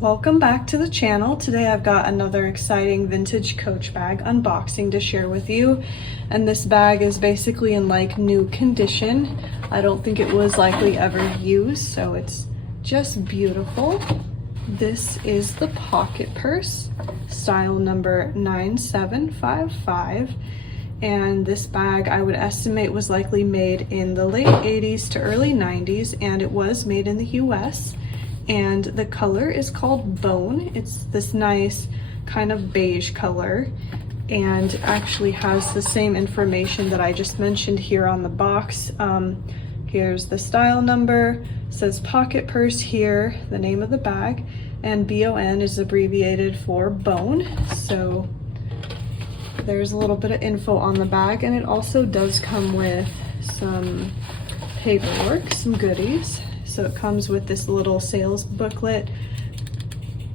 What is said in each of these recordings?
Welcome back to the channel. Today I've got another exciting vintage Coach bag unboxing to share with you. And this bag is basically in like new condition. I don't think it was likely ever used, so it's just beautiful. This is the pocket purse, style number 9755. And this bag I would estimate was likely made in the late 80s to early 90s, and it was made in the US. And the color is called Bone. It's this nice kind of beige color and actually has the same information that I just mentioned here on the box. Here's the style number, it says pocket purse here, the name of the bag, and BON is abbreviated for bone. So there's a little bit of info on the bag, and it also does come with some paperwork, some goodies. So it comes with this little sales booklet,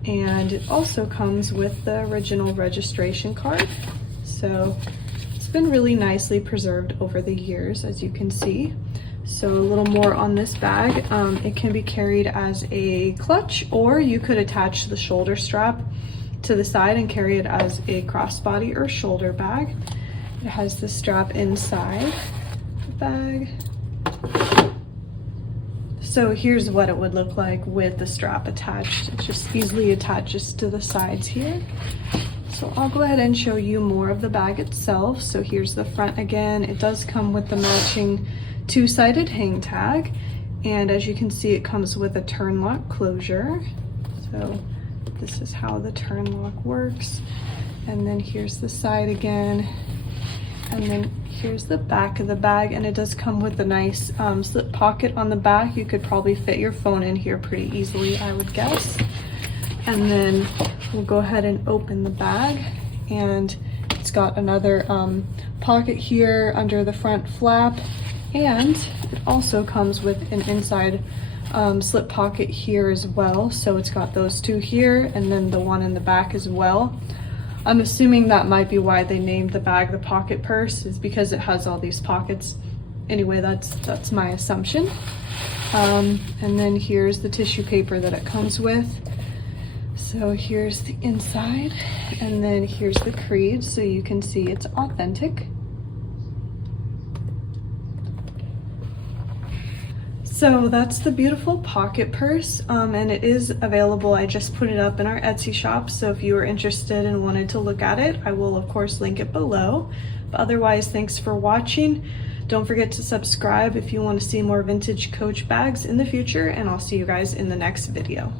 and it also comes with the original registration card. So it's been really nicely preserved over the years, as you can see. So a little more on this bag. It can be carried as a clutch, or you could attach the shoulder strap to the side and carry it as a crossbody or shoulder bag. It has the strap inside the bag. So here's what it would look like with the strap attached. It just easily attaches to the sides here. So I'll go ahead and show you more of the bag itself. So here's the front again. It does come with the matching two-sided hang tag. And as you can see, it comes with a turn lock closure. So this is how the turn lock works. And then here's the side again. And then here's the back of the bag, and it does come with a nice slip pocket on the back. You could probably fit your phone in here pretty easily, I would guess. And then we'll go ahead and open the bag, and it's got another pocket here under the front flap, and it also comes with an inside slip pocket here as well. So it's got those two here and then the one in the back as well. I'm assuming that might be why they named the bag the pocket purse, is because it has all these pockets. Anyway, that's my assumption. And then here's the tissue paper that it comes with. So here's the inside, and then here's the creed, so you can see it's authentic. So that's the beautiful pocket purse, and it is available. I just put it up in our Etsy shop, so if you are interested and wanted to look at it, I will of course link it below. But otherwise, thanks for watching. Don't forget to subscribe if you want to see more vintage Coach bags in the future, and I'll see you guys in the next video.